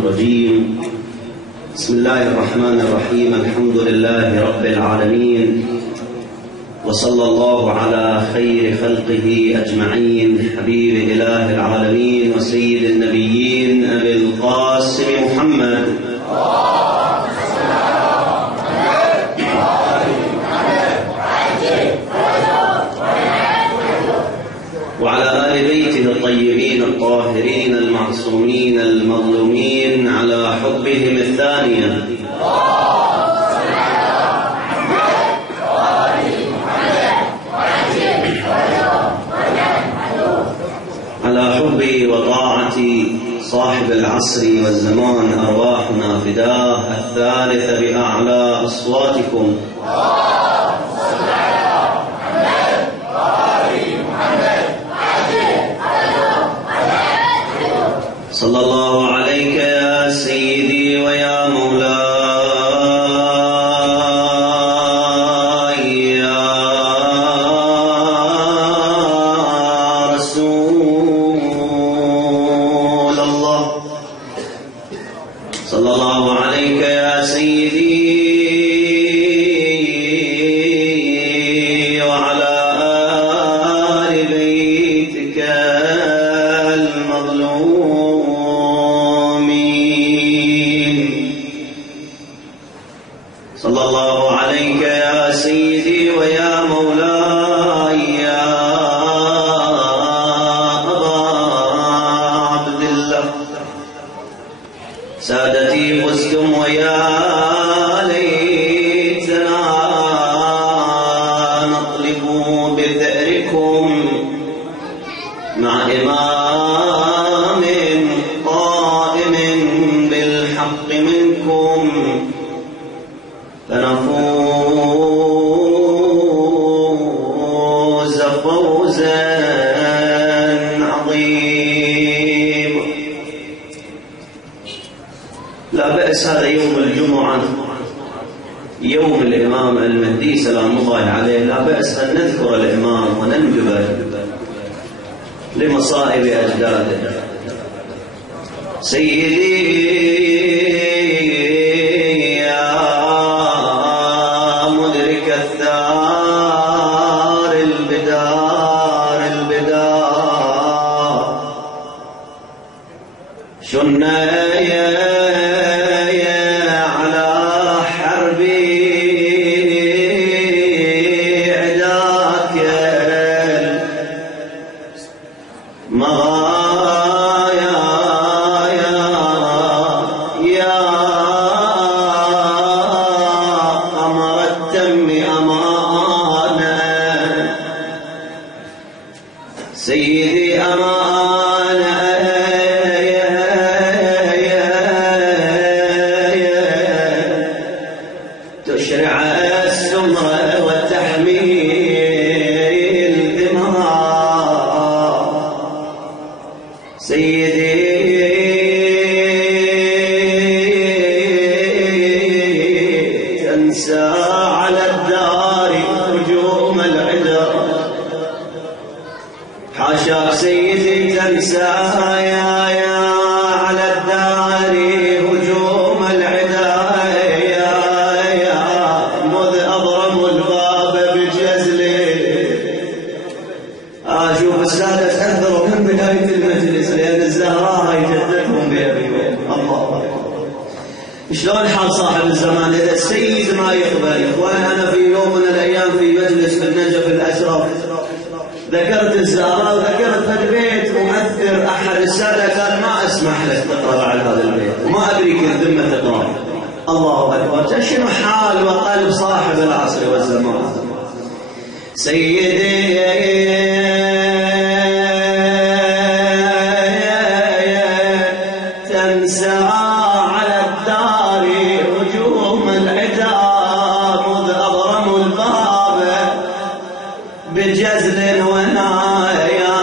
الرجيم. بسم الله الرحمن الرحيم. الحمد لله رب العالمين، وصلى الله على خير خلقه أجمعين، حبيب إله العالمين وسيد النبيين أبي القاسم محمد وعلى آل بيته الطيبين الطاهرين المعصومين المظلومين على حبهم الثانية. على حب وطاعة صاحب العصر والزمان أرواحنا فداه، الثالث بأعلى أصواتكم. صلى الله عليك يا سيدي ويا مولاي يا رسول الله. صلى الله عليك يا سيدي وعلى آل بيتك المظلوم. صلى الله عليك يا سيدي ويا مولاي يا أبا عبد الله. سادتي فزتم ويا ليتنا نطلب بثأركم مع إمام قائم بالحق منكم، فنفوز فوزا عظيما. لا بأس، هذا يوم الجمعة، يوم الإمام المهدي سلام الله عليه، لا بأس أن نذكر الإمام وننجبه لمصائب أجداده. سيدي شنا على حربي عداك مغايا يا قمر التم أمانة. سيدي أمانة تشرع السمر وتحميل الدماء. سيدي تنسى على الدار هجوم العدا. حاشاك سيدي تنسى على الدار هجوم العدا، مذ أضرموا الباب بجزله. أشوف السادة تحذروا من بداية المجلس، لأن الزهراء يجددهم بأبيهم. الله أكبر. شلون حال صاحب الزمان إذا السيد ما يقبل؟ إخوان، أنا في يوم من الأيام في مجلس في النجف الأشرف ذكرت الزهراء وذكرت هذا البيت مؤثر. أحد السادة قال ما أسمح لك تقرأ بعد هذا البيت، وما أدري كيف ذمة تقرأ. الله أكبر. شنو حال وقلب صاحب العصر والزمان. سيدي تنسى على الدار هجوم العدا، مذ أضرموا الباب بجزل ونايا،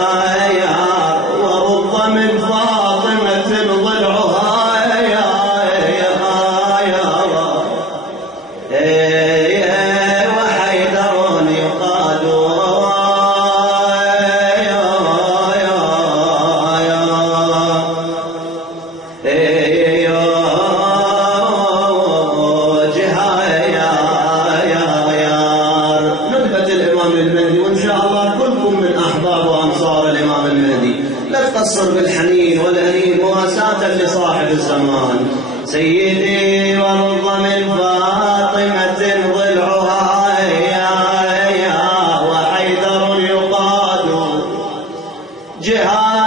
ورب من فاطمة ضلعها وحيدر يقاد صاحب الزمان. سيدي وارض من فاطمة ضلعها وحيدر يقاد جهاد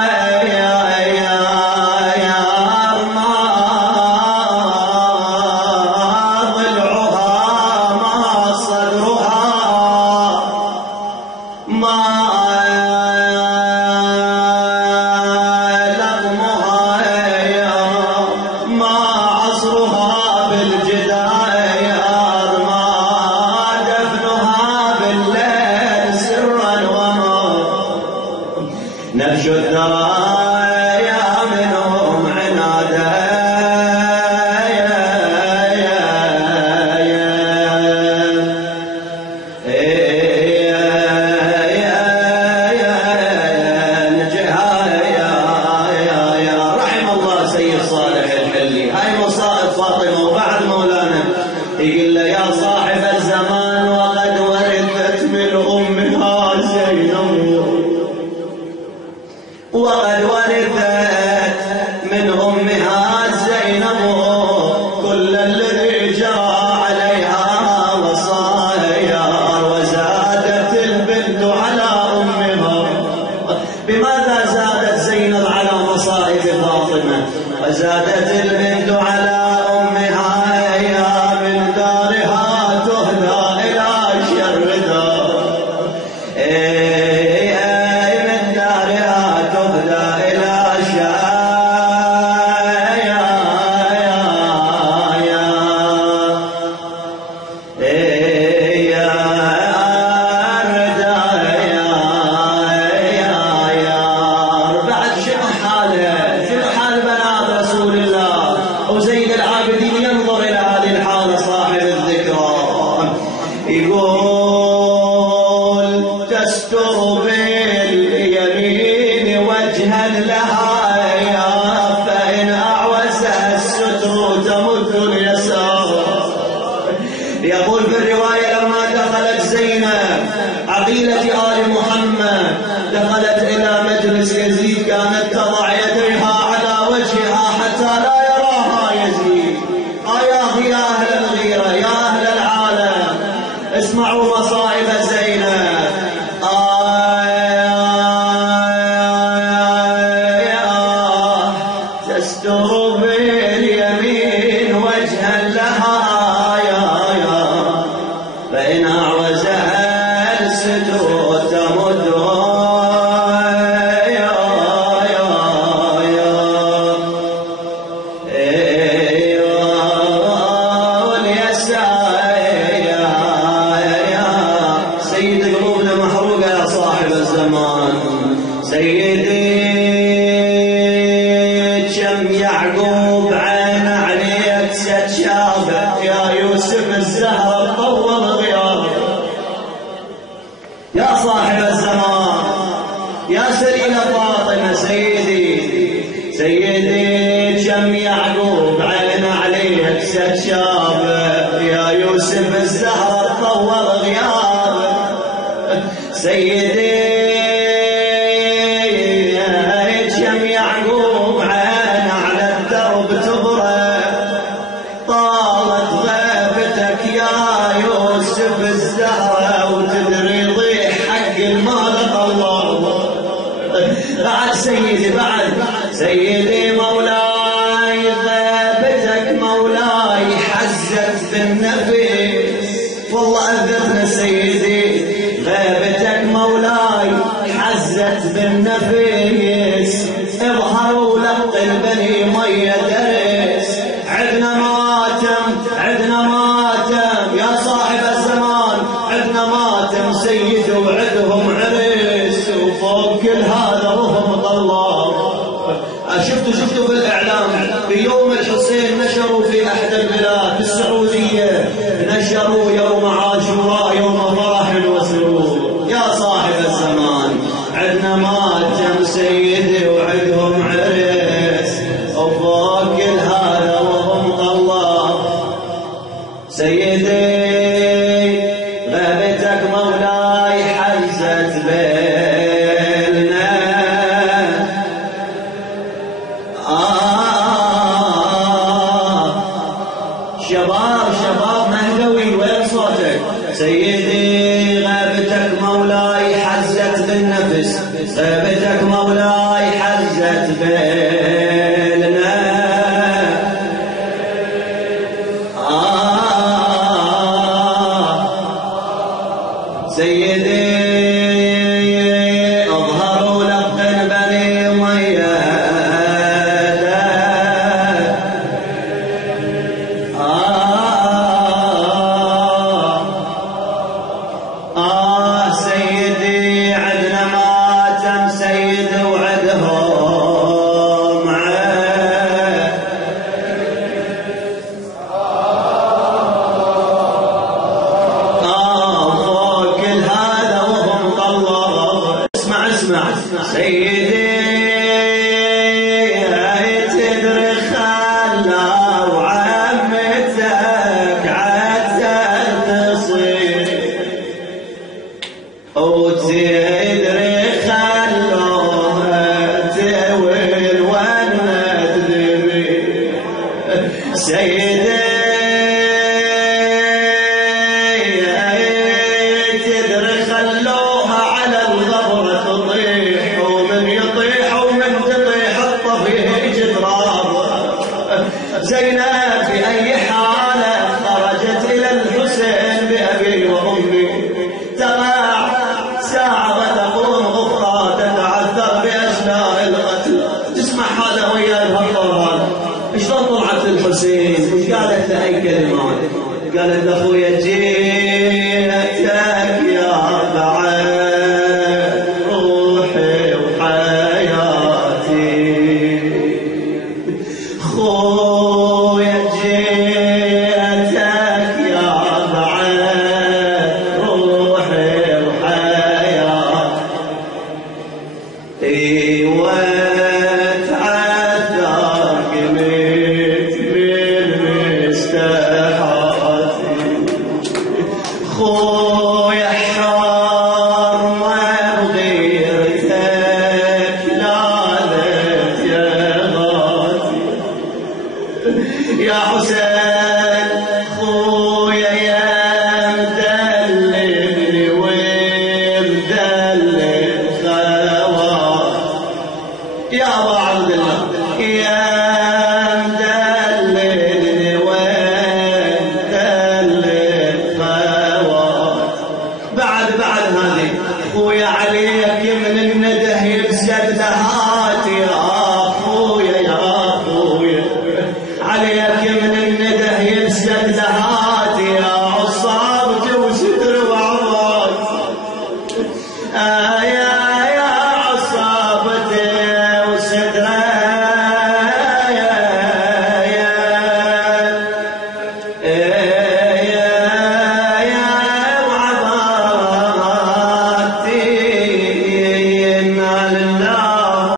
نبش الثرايا منهم عنادا رحم الله سيد صالح الحلي. هاي مصائب فاطمة. وبعد مولانا يقول له يا صاحب الزمان وقد ورثت من أمها زينب، وقد ورثت من أمها زينب كل الذي جرى عليها وصايا، وزادت البنت على أمها. بماذا زادت زينب على مصائب فاطمة؟ وزادت البنت على أمها من دارها تهدى إلى شر دار، تستر باليمين وجها لها فإن أعوزها الستر تمد اليسار. يقول في الرواية لما دخلت زينب عقيلة آل محمد دخلت إلى مجلس يزيد كانت تضع يديها على وجهها حتى لا يراها يزيد. يا أهل الغيرة يا أهل العالم اسمعوا مصائب زينب. تستر باليمين وجها لها فإن أعوزها الستر تمدها سيد قلوبنا محروقة يا صاحب الزمان. سيدي كم يعقوب عين عليك ستشابه يا يوسف الزهر طول غيابك. يا صاحب الزمان يا سليل فاطمة سيدي كم يعقوب عين عليك ستشابه يا يوسف الزهر طول غيابك. سيدي كم يعقوب عين على الدرب تبرى طالت غيبتك يا يوسف الزهرة وتدري ضيح حق المالك الله. بعد سيدي مولاي غيبتك مولاي حزت بالنفس. والله أذتنا سيدي غيبتك مولاي حزت بالنفس. اظهروا لق البني مية درس عدنا ماتم يا صاحب الزمان عدنا ماتم سيد وعدهم عرس وفوق كل هذا وهم طلاب. شفتوا بالإعلام بيوم الحسين نشروا في أحد البلاد في السعودية نشروا يوم عاشوراء يوم فرح وسرور. يا صاحب الزمان عدنا ماتم سيدي وعدهم عرس وفوق كل هذا وهم طلاب. سيدي غيبتك مولاي حزت بيننا سيدي تدري خلوها على الغبرة تطيح ومن يطيح ومن تطيح الطفيه جدرابه زينب في أي حالة خرجت إلى الحسين بأبي وأمي تقع ساعة وتقوم أخرى تتعثر بأشلاء القتل. تسمع هذا ويا الهطل هذا شلون طلعت الحسين وش قالت له أي كلمات؟ قالت له أخويا جيتك يا بعد روحي وحياتي خويا جيتك يا بعد روحي وحياتي وتعذر قمت من مستحاتي خويا حار ما بغيرتك لالت يا غاتي يا حسين خويا يا مدللني ومدلل خوات يا ابا عبد الله يا مدللني ومدلل خوات. بعد هذه خويا عليك من النده يبسد لها